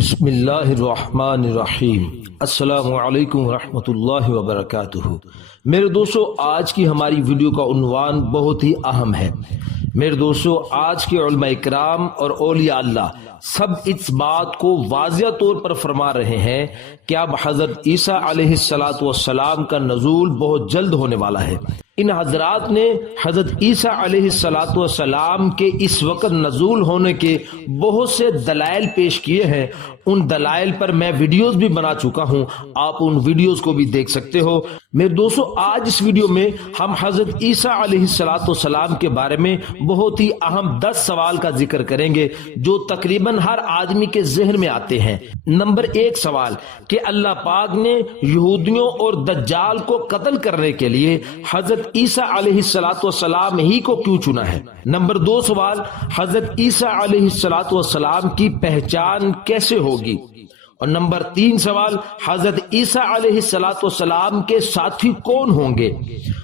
بسم اللہ الرحمن الرحیم۔ السلام علیکم ورحمۃ اللہ وبرکاتہ۔ میرے دوستو، آج کی ہماری ویڈیو کا عنوان بہت ہی اہم ہے۔ میرے دوستو، آج کے علماء اکرام اور اولیاء اللہ سب اس بات کو واضح طور پر فرما رہے ہیں کہ اب حضرت عیسیٰ علیہ السلام کا نزول بہت جلد ہونے والا ہے۔ ان حضرات نے حضرت عیسیٰ علیہ السلام کے اس وقت نزول ہونے کے بہت سے دلائل پیش کیے ہیں۔ ان دلائل پر میں ویڈیوز بھی بنا چکا ہوں، آپ ان ویڈیوز کو بھی دیکھ سکتے ہو۔ میرے دوستو، آج اس ویڈیو میں ہم حضرت عیسیٰ علیہ السلام کے بارے میں بہت ہی اہم 10 سوال کا ذکر کریں گے جو تقریباً ہر آدمی کے ذہن میں آتے ہیں۔ نمبر 1 سوال کہ اللہ پاک نے یہودیوں اور دجال کو قتل کرنے کے لیے حضرت عیسیٰ علیہ السلام ہی کو کیوں چنا ہے؟ نمبر 2 سوال حضرت عیسیٰ علیہ السلام کی پہچان کیسے ہوگی؟ اور نمبر 3 سوال حضرت عیسیٰ علیہ السلام کے ساتھی کون ہوں گے؟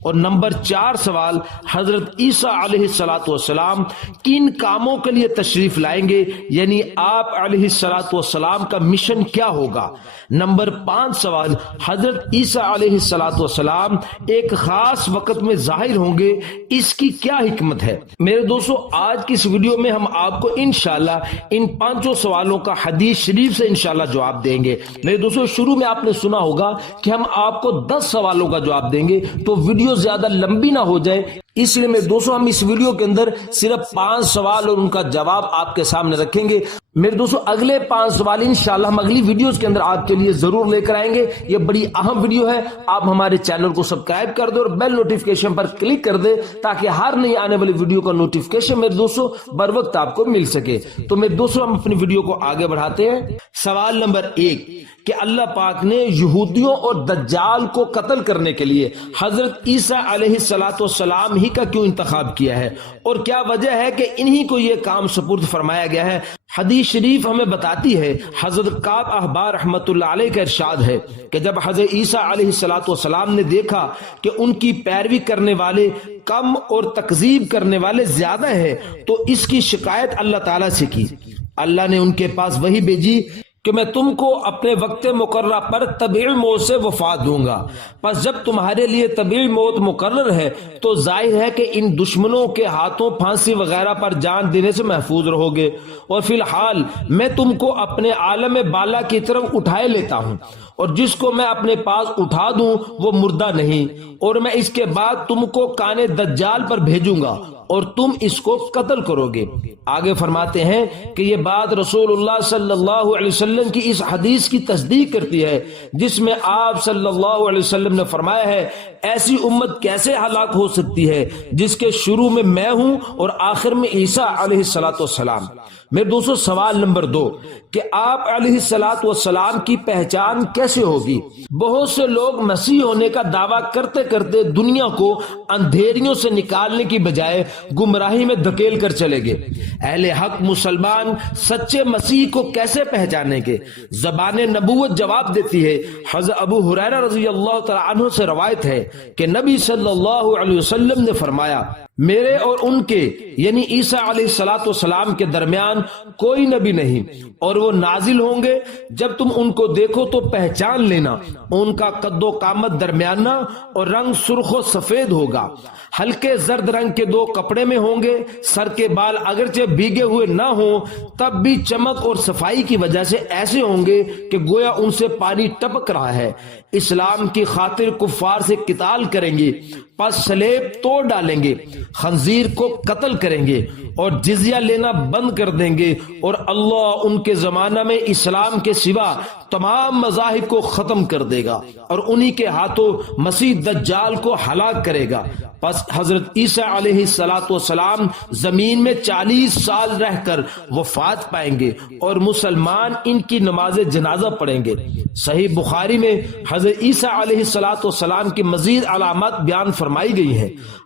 اور نمبر 4 سوال حضرت عیسیٰ علیہ السلام کن کاموں کے لیے تشریف لائیں گے، یعنی آپ علیہ السلام کا مشن کیا ہوگا؟ نمبر 5 سوال حضرت عیسیٰ علیہ السلام ایک خاص وقت میں ظاہر ہوں گے، اس کی کیا حکمت ہے؟ میرے دوستو، آج کی اس ویڈیو میں ہم آپ کو انشاءاللہ ان 5 سوالوں کا حدیث شریف سے انشاءاللہ جواب دیں گے۔ میرے دوستو، شروع میں آپ نے سنا ہوگا کہ ہم آپ کو 10 سوالوں کا جواب دیں گے، تو ویڈیو زیادہ لمبی نہ ہو جائے، اس لیے میرے دوستو ہم اس ویڈیو کے اندر صرف 5 سوال اور ان کا جواب آپ کے سامنے رکھیں گے۔ میرے دوستو، اگلے 5 سوال انشاءاللہ ہم اگلی ویڈیوز کے اندر آپ کے لیے ضرور لے کر آئیں گے۔ یہ بڑی اہم ویڈیو ہے، آپ ہمارے چینل کو سبسکرائب کر دیں اور بیل نوٹیفیکیشن پر کلک کر دیں تاکہ ہر نئی آنے والی ویڈیو کا نوٹیفیکیشن میرے دوستو بر وقت آپ کو مل سکے۔ تو میرے دوستو، ہم اپنی ویڈیو کو آگے بڑھاتے ہیں۔ سوال نمبر 1 کہ اللہ پاک نے یہودیوں اور دجال کو قتل کرنے کے لیے حضرت عیسیٰ علیہ السلام ہی کا کیوں انتخاب کیا ہے، اور کیا وجہ ہے کہ انہی کو یہ کام سپرد فرمایا گیا ہے؟ حدیث شریف ہمیں بتاتی ہے، حضرت کعب احبار رحمۃ اللہ علیہ کا ارشاد ہے کہ جب حضرت عیسیٰ علیہ السلام نے دیکھا کہ ان کی پیروی کرنے والے کم اور تکذیب کرنے والے زیادہ ہیں تو اس کی شکایت اللہ تعالیٰ سے کی۔ اللہ نے ان کے پاس وحی بھیجی کہ میں تم کو اپنے وقت مقررہ پر طبیعی موت سے وفات دوں گا، پس جب تمہارے لیے طبیعی موت مقرر ہے تو ظاہر ہے کہ ان دشمنوں کے ہاتھوں پھانسی وغیرہ پر جان دینے سے محفوظ رہو گے، اور فی الحال میں تم کو اپنے عالم بالا کی طرف اٹھائے لیتا ہوں، اور جس کو میں اپنے پاس اٹھا دوں وہ مردہ نہیں، اور میں اس کے بعد تم کو کان دجال پر بھیجوں گا اور تم اس کو قتل کرو گے۔ آگے فرماتے ہیں کہ یہ بات رسول اللہ صلی اللہ علیہ وسلم کی اس حدیث کی تصدیق کرتی ہے جس میں آپ صلی اللہ علیہ وسلم نے فرمایا ہے، ایسی امت کیسے ہلاک ہو سکتی ہے جس کے شروع میں ہوں اور آخر میں عیسیٰ علیہ السلام۔ میرے دوستو، سوال نمبر 2 کہ آپ علیہ السلام کی پہچان کیسے ہوگی؟ بہت سے لوگ مسیح ہونے کا دعویٰ کرتے کرتے دنیا کو اندھیریوں سے نکالنے کی بجائے گمراہی میں دھکیل کر چلے گئے۔ اہل حق مسلمان سچے مسیح کو کیسے پہچانیں گے؟ زبان نبوت جواب دیتی ہے۔ حضرت ابو ہریرہ رضی اللہ تعالیٰ عنہ سے روایت ہے کہ نبی صلی اللہ علیہ وسلم نے فرمایا، میرے اور ان کے یعنی عیسیٰ علیہ السلام کے درمیان کوئی نبی نہیں، اور وہ نازل ہوں گے، جب تم ان کو دیکھو تو پہچان لینا، ان کا قد و قامت درمیانہ اور رنگ سرخ و سفید ہوگا، ہلکے زرد رنگ کے 2 کپڑے میں ہوں گے، سر کے بال اگرچہ بھیگے ہوئے نہ ہوں تب بھی چمک اور صفائی کی وجہ سے ایسے ہوں گے کہ گویا ان سے پانی ٹپک رہا ہے، اسلام کی خاطر کفار سے قتال کریں گے، پس سلیب توڑ ڈالیں گے، خنزیر کو قتل کریں گے اور جزیہ لینا بند کر دیں گے، اور اللہ ان کے زمانہ میں اسلام کے سوا تمام مذاہب کو ختم کر دے گا اور انہی کے ہاتھوں مسیح دجال کو ہلاک کرے گا۔ پس حضرت عیسیٰ علیہ السلام زمین میں 40 سال رہ کر وفات پائیں گے اور مسلمان ان کی نماز جنازہ پڑھیں گے۔ صحیح بخاری میں حضرت عیسیٰ علیہ السلام کی مزید علامات بیان فرمائی گئی ہیں۔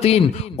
3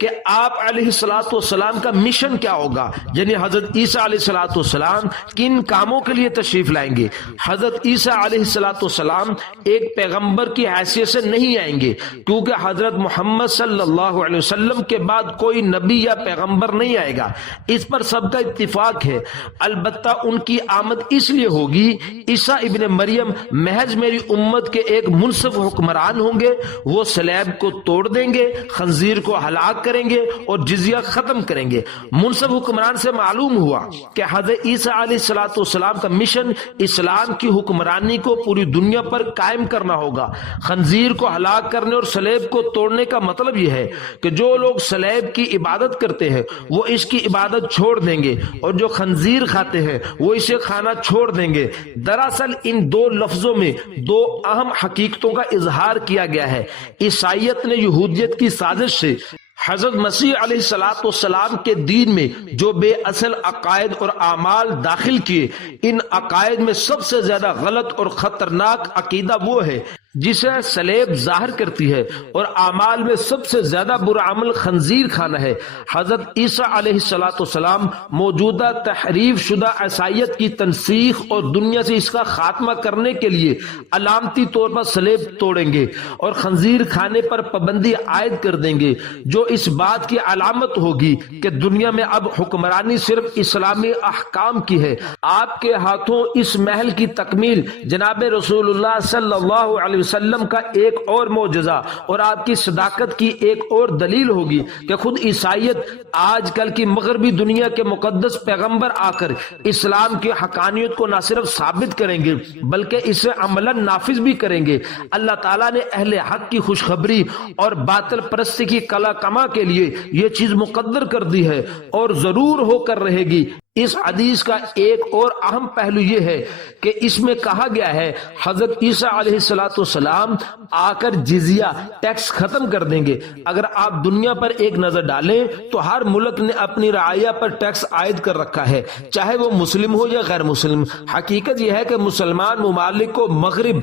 کہ آپ علیہ السلام کا مشن کیا ہوگا، یعنی حضرت عیسیٰ علیہ السلام کن کاموں کے لیے تشریف لائیں گے۔ حضرت عیسیٰ علیہ السلام ایک پیغمبر کی حیثیت سے نہیں آئیں گے، کیونکہ حضرت محمد صلی اللہ علیہ وسلم کے بعد کوئی نبی یا پیغمبر نہیں آئے گا، اس پر سب کا اتفاق ہے۔ البتہ ان کی آمد اس لیے ہوگی، عیسیٰ ابن مریم محض میری امت کے ایک منصف حکمران ہوں گے، وہ صلیب کو توڑ دیں گے، خنزیر کو ہلاک کریں گے اور جزیہ ختم کریں گے۔ منصف حکمران سے معلوم ہوا کہ حضرت عیسیٰ علیہ السلام کا مشن اسلام کی حکمرانی کو پوری دنیا پر قائم کرنا ہوگا۔ خنزیر کو ہلاک کرنے اور صلیب کو توڑنے کا مطلب یہ ہے کہ جو لوگ صلیب کی عبادت کرتے ہیں وہ اس کی عبادت چھوڑ دیں گے، اور جو خنزیر کھاتے ہیں وہ اسے کھانا چھوڑ دیں گے۔ دراصل ان دو لفظوں میں دو اہم حقیقتوں کا اظہار کیا گیا ہے۔ عیسائیت نے یہودیت کی سازش سے حضرت مسیح علیہ السلام کے دین میں جو بے اصل عقائد اور اعمال داخل کیے، ان عقائد میں سب سے زیادہ غلط اور خطرناک عقیدہ وہ ہے جسے صلیب ظاہر کرتی ہے، اور اعمال میں سب سے زیادہ برا عمل خنزیر کھانا ہے۔ حضرت عیسیٰ علیہ السلام موجودہ تحریف شدہ عیسائیت کی تنسیخ اور دنیا سے اس کا خاتمہ کرنے کے لیے علامتی طور پر صلیب توڑیں گے اور خنزیر کھانے پر پابندی عائد کر دیں گے، جو اس بات کی علامت ہوگی کہ دنیا میں اب حکمرانی صرف اسلامی احکام کی ہے۔ آپ کے ہاتھوں اس محل کی تکمیل جناب رسول اللہ صلی اللہ علیہ وسلم کا ایک اور معجزہ اور آپ کی صداقت کی ایک اور دلیل ہوگی کہ خود عیسائیت آج کل کی مغربی دنیا کے مقدس پیغمبر آ کر اسلام کی حقانیت کو نہ صرف ثابت کریں گے بلکہ اسے عملاً نافذ بھی کریں گے۔ اللہ تعالیٰ نے اہل حق کی خوشخبری اور باطل پرستی کی کلا کما کے لیے یہ چیز مقدر کر دی ہے اور ضرور ہو کر رہے گی۔ اس حدیث کا ایک اور اہم پہلو یہ ہے کہ اس میں کہا گیا ہے حضرت عیسیٰ علیہ السلام آ کر جزیہ ٹیکس ختم کر دیں گے۔ اگر آپ دنیا پر ایک نظر ڈالیں تو ہر ملک نے اپنی رعایا پر ٹیکس عائد کر رکھا ہے، چاہے وہ مسلم ہو یا غیر مسلم۔ حقیقت یہ ہے کہ مسلمان ممالک کو مغرب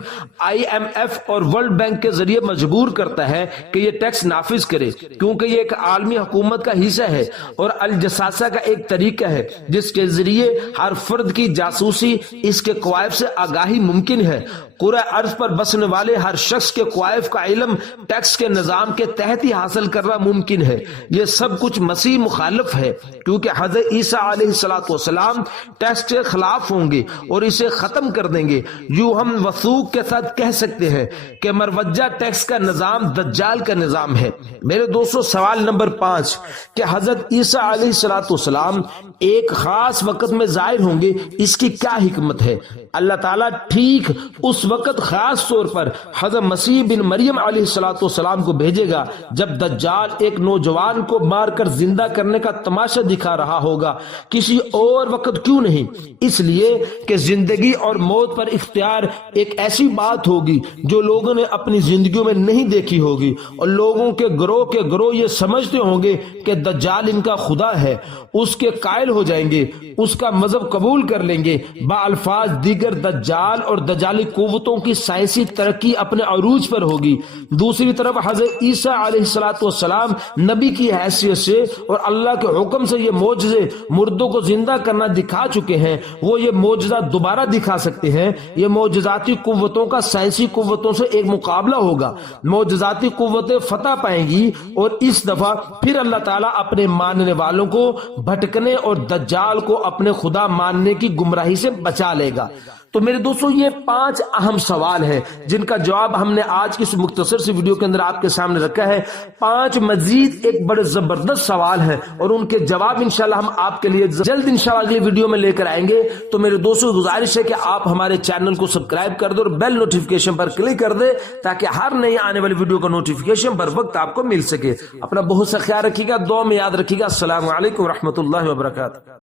IMF اور ورلڈ بینک کے ذریعے مجبور کرتا ہے کہ یہ ٹیکس نافذ کرے، کیونکہ یہ ایک عالمی حکومت کا حصہ ہے اور الجساسہ کا ایک طریقہ ہے جس کے ذریعے ہر فرد کی جاسوسی، اس کے کوائف سے آگاہی ممکن ہے۔ قرۂ ارض پر بسنے والے ہر شخص کے کوائف کا علم ٹیکس کے نظام کے تحت ہی حاصل کرنا ممکن ہے۔ یہ سب کچھ مسیح مخالف ہے، کیونکہ حضرت عیسیٰ علیہ السلام ٹیکس کے خلاف ہوں گے اور اسے ختم کر دیں گے۔ یوں ہم وثوق کے ساتھ کہہ سکتے ہیں کہ مروجہ ٹیکس کا نظام دجال کا نظام ہے۔ میرے دوستو، سوال نمبر 5 کہ حضرت عیسیٰ علیہ السلام ایک خاص وقت میں ظاہر ہوں گے، اس کی کیا حکمت ہے؟ اللہ تعالیٰ ٹھیک اس وقت خاص طور پر حضرت مسیح بن مریم علیہ السلام کو بھیجے گا جب دجال ایک نوجوان کو مار کر زندہ کرنے کا تماشا دکھا رہا ہوگا۔ کسی اور وقت کیوں نہیں؟ اس لیے کہ زندگی اور موت پر اختیار ایک ایسی بات ہوگی جو لوگوں نے اپنی زندگیوں میں نہیں دیکھی ہوگی، اور لوگوں کے گروہ یہ سمجھتے ہوں گے کہ دجال ان کا خدا ہے، اس کے قائل ہو جائیں گے، اس کا مذہب قبول کر لیں گے۔ بالفاظ دیگر دجال اور دجالی قوتوں کی سائنسی ترقی اپنے عروج پر ہوگی۔ دوسری طرف حضرت عیسیٰ علیہ السلام نبی کی حیثیت سے اور اللہ کے حکم سے یہ معجزے مردوں کو زندہ کرنا دکھا چکے ہیں، وہ یہ معجزہ دوبارہ دکھا سکتے ہیں۔ یہ معجزاتی قوتوں کا سائنسی قوتوں سے ایک مقابلہ ہوگا، معجزاتی قوتیں فتح پائیں گی اور اس دفعہ پھر اللہ تعالیٰ اپنے ماننے والوں کو بھٹکنے اور دجال کو اپنے خدا ماننے کی گمراہی سے بچا لے گا۔ تو میرے دوستو، یہ 5 اہم سوال ہیں جن کا جواب ہم نے آج کی اس مختصر سی ویڈیو کے اندر آپ کے سامنے رکھا ہے۔ 5 مزید ایک بڑے زبردست سوال ہیں اور ان کے جواب انشاءاللہ ہم آپ کے لیے جلد انشاءاللہ اگلی ویڈیو میں لے کر آئیں گے۔ تو میرے دوستو، گزارش ہے کہ آپ ہمارے چینل کو سبسکرائب کر دیں اور بیل نوٹیفیکیشن پر کلک کر دیں تاکہ ہر نئی آنے والی ویڈیو کا نوٹیفیکیشن پر وقت آپ کو مل سکے۔ اپنا بہت سا خیال رکھیے گا، دعا میں یاد رکھیے گا۔ السلام علیکم ورحمۃ اللہ وبرکاتہ۔